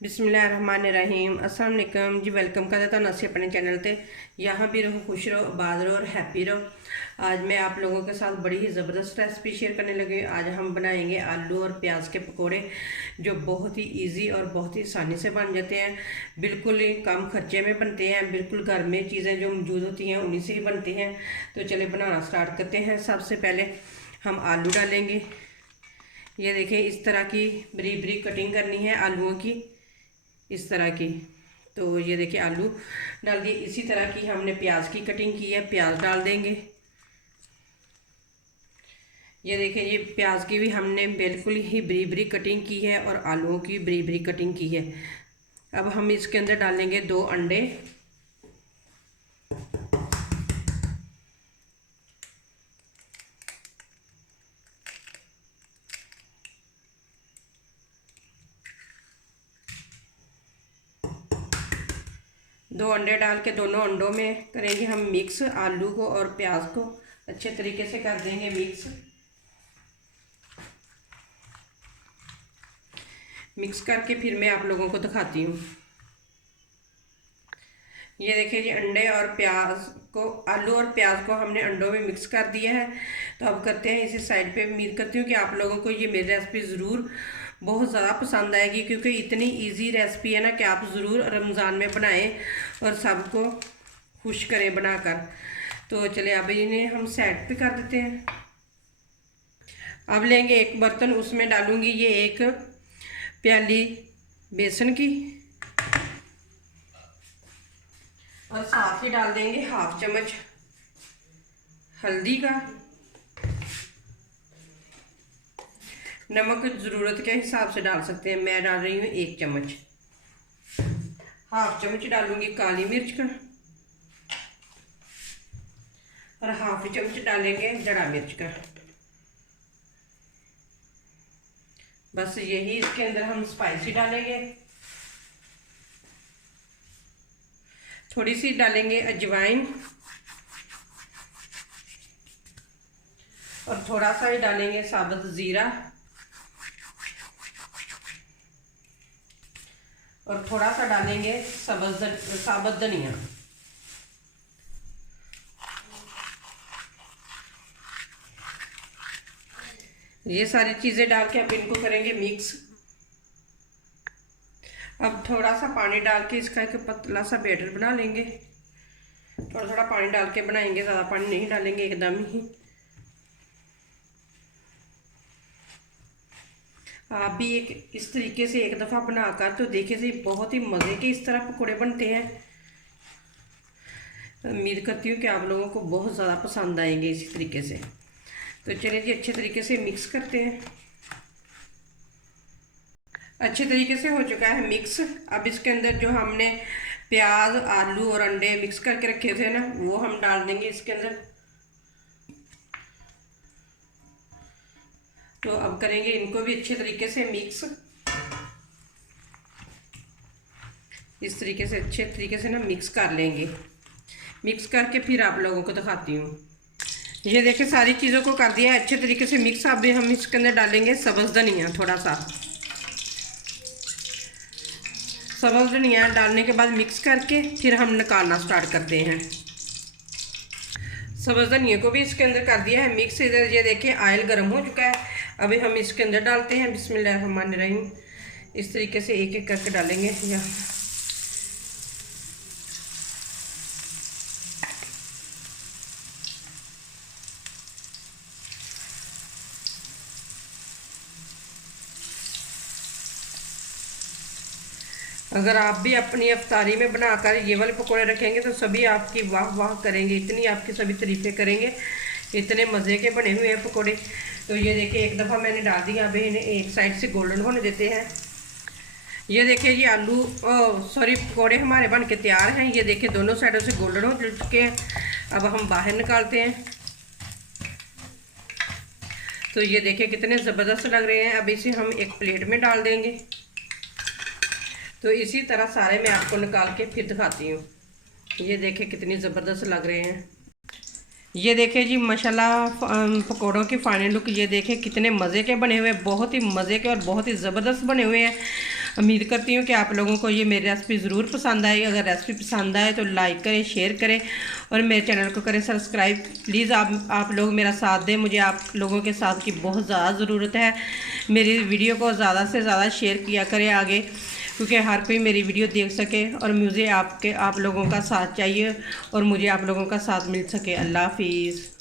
बिस्मिल्लाहिर्रहमानिर्रहीम अस्सलाम वालेकुम जी। वेलकम करते तुहानू असी अपने चैनल ते। यहाँ भी रहो, खुश रहो, आबाद रहो और हैप्पी रहो। आज मैं आप लोगों के साथ बड़ी ही ज़बरदस्त रेसिपी शेयर करने लगी। आज हम बनाएंगे आलू और प्याज के पकोड़े, जो बहुत ही इजी और बहुत ही आसानी से बन जाते हैं। बिल्कुल ही कम खर्चे में बनते हैं, बिल्कुल घर में चीज़ें जो मौजूद होती हैं उन्हीं से ही बनती हैं। तो चले बनाना स्टार्ट करते हैं। सबसे पहले हम आलू डालेंगे। ये देखिए, इस तरह की बरीक बरीक कटिंग करनी है आलूओं की, इस तरह की। तो ये देखिए आलू डाल दिए। इसी तरह की हमने प्याज की कटिंग की है, प्याज डाल देंगे। ये देखिए, ये प्याज की भी हमने बिल्कुल ही बरीक बरीक कटिंग की है और आलूओं की बरीक बरीक कटिंग की है। अब हम इसके अंदर डालेंगे 2 अंडे। दो अंडे डाल के दोनों अंडों में करेंगे हम मिक्स। आलू को और प्याज को अच्छे तरीके से कर देंगे मिक्स। मिक्स करके फिर मैं आप लोगों को दिखाती हूँ। ये देखिए, ये अंडे और प्याज को, आलू और प्याज को हमने अंडों में मिक्स कर दिया है। तो अब करते हैं इसे साइड पे। उम्मीद करती हूँ कि आप लोगों को ये मेरी रेसिपी ज़रूर बहुत ज़्यादा पसंद आएगी, क्योंकि इतनी इजी रेसिपी है ना कि आप ज़रूर रमज़ान में बनाएं और सबको खुश करें बनाकर। तो चलिए अब इन्हें हम साइड पे कर देते हैं। अब लेंगे एक बर्तन, उसमें डालूंगी ये 1 प्याली बेसन की, और साथ ही डाल देंगे 1/2 चम्मच हल्दी का। नमक ज़रूरत के हिसाब से डाल सकते हैं, मैं डाल रही हूँ 1 चम्मच। 1/2 चम्मच डालूंगी काली मिर्च का, और 1/2 चम्मच डालेंगे जड़ा मिर्च का। बस यही इसके अंदर हम स्पाइसी डालेंगे। थोड़ी सी डालेंगे अजवाइन, और थोड़ा सा ही डालेंगे साबुत ज़ीरा, और थोड़ा सा डालेंगे साबुत धनिया। ये सारी चीज़ें डाल के अब इनको करेंगे मिक्स। अब थोड़ा सा पानी डाल के इसका एक पतला सा बैटर बना लेंगे। थोड़ा थोड़ा पानी डाल के बनाएंगे, ज़्यादा पानी नहीं डालेंगे एकदम ही। आप भी एक इस तरीके से एक दफ़ा बनाकर तो देखिए से, बहुत ही मज़े के इस तरह पकोड़े बनते हैं। उम्मीद करती हूँ कि आप लोगों को बहुत ज़्यादा पसंद आएंगे इसी तरीके से। तो चलिए जी, अच्छे तरीके से मिक्स करते हैं। अच्छे तरीके से हो चुका है मिक्स। अब इसके अंदर जो हमने प्याज, आलू और अंडे मिक्स करके रखे थे ना, वो हम डाल देंगे इसके अंदर। तो अब करेंगे इनको भी अच्छे तरीके से मिक्स। इस तरीके से अच्छे तरीके से ना मिक्स कर लेंगे। मिक्स करके फिर आप लोगों को दिखाती हूँ। ये देखिए, सारी चीज़ों को कर दिया है अच्छे तरीके से मिक्स। अब भी हम इसके अंदर डालेंगे सब्ज़ धनिया। थोड़ा सा सब्ज़ धनिया डालने के बाद मिक्स करके फिर हम निकालना स्टार्ट करते हैं। सब्ज़ धनिया को भी इसके अंदर कर दिया है मिक्स। इधर ये देखिए ऑयल गर्म हो चुका है। अभी हम इसके अंदर डालते हैं बिस्मिल्लाहिर्रहमानिर्रहीम। इस तरीके से एक एक करके डालेंगे। या अगर आप भी अपनी अफ्तारी में बनाकर ये वाले पकोड़े रखेंगे तो सभी आपकी वाह वाह करेंगे, इतनी आपकी सभी तारीफ़ें करेंगे। इतने मज़े के बने हुए हैं पकोड़े। तो ये देखिए, एक दफ़ा मैंने डाल दिया। अभी इन्हें एक साइड से गोल्डन होने देते हैं। ये देखिए, ये आलू सॉरी पकोड़े हमारे बन के तैयार हैं। ये देखिए, दोनों साइडों से गोल्डन हो चुके हैं। अब हम बाहर निकालते हैं। तो ये देखिए कितने ज़बरदस्त लग रहे हैं। अब इसे हम एक प्लेट में डाल देंगे। तो इसी तरह सारे मैं आपको निकाल के फिर दिखाती हूँ। ये देखिए कितनी ज़बरदस्त लग रहे हैं। ये देखिए जी, माशाल्लाह पकौड़ों की फाइनल लुक। ये देखिए कितने मज़े के बने हुए हैं, बहुत ही मज़े के और बहुत ही ज़बरदस्त बने हुए हैं। उम्मीद करती हूँ कि आप लोगों को ये मेरी रेसिपी ज़रूर पसंद आई। अगर रेसिपी पसंद आए तो लाइक करें, शेयर करें और मेरे चैनल को करें सब्सक्राइब। प्लीज़ आप लोग मेरा साथ दें, मुझे आप लोगों के साथ की बहुत ज़्यादा ज़रूरत है। मेरी वीडियो को ज़्यादा से ज़्यादा शेयर किया करें आगे, क्योंकि हर कोई मेरी वीडियो देख सके और मुझे आप लोगों का साथ चाहिए और मुझे आप लोगों का साथ मिल सके। अल्लाह हाफिज़।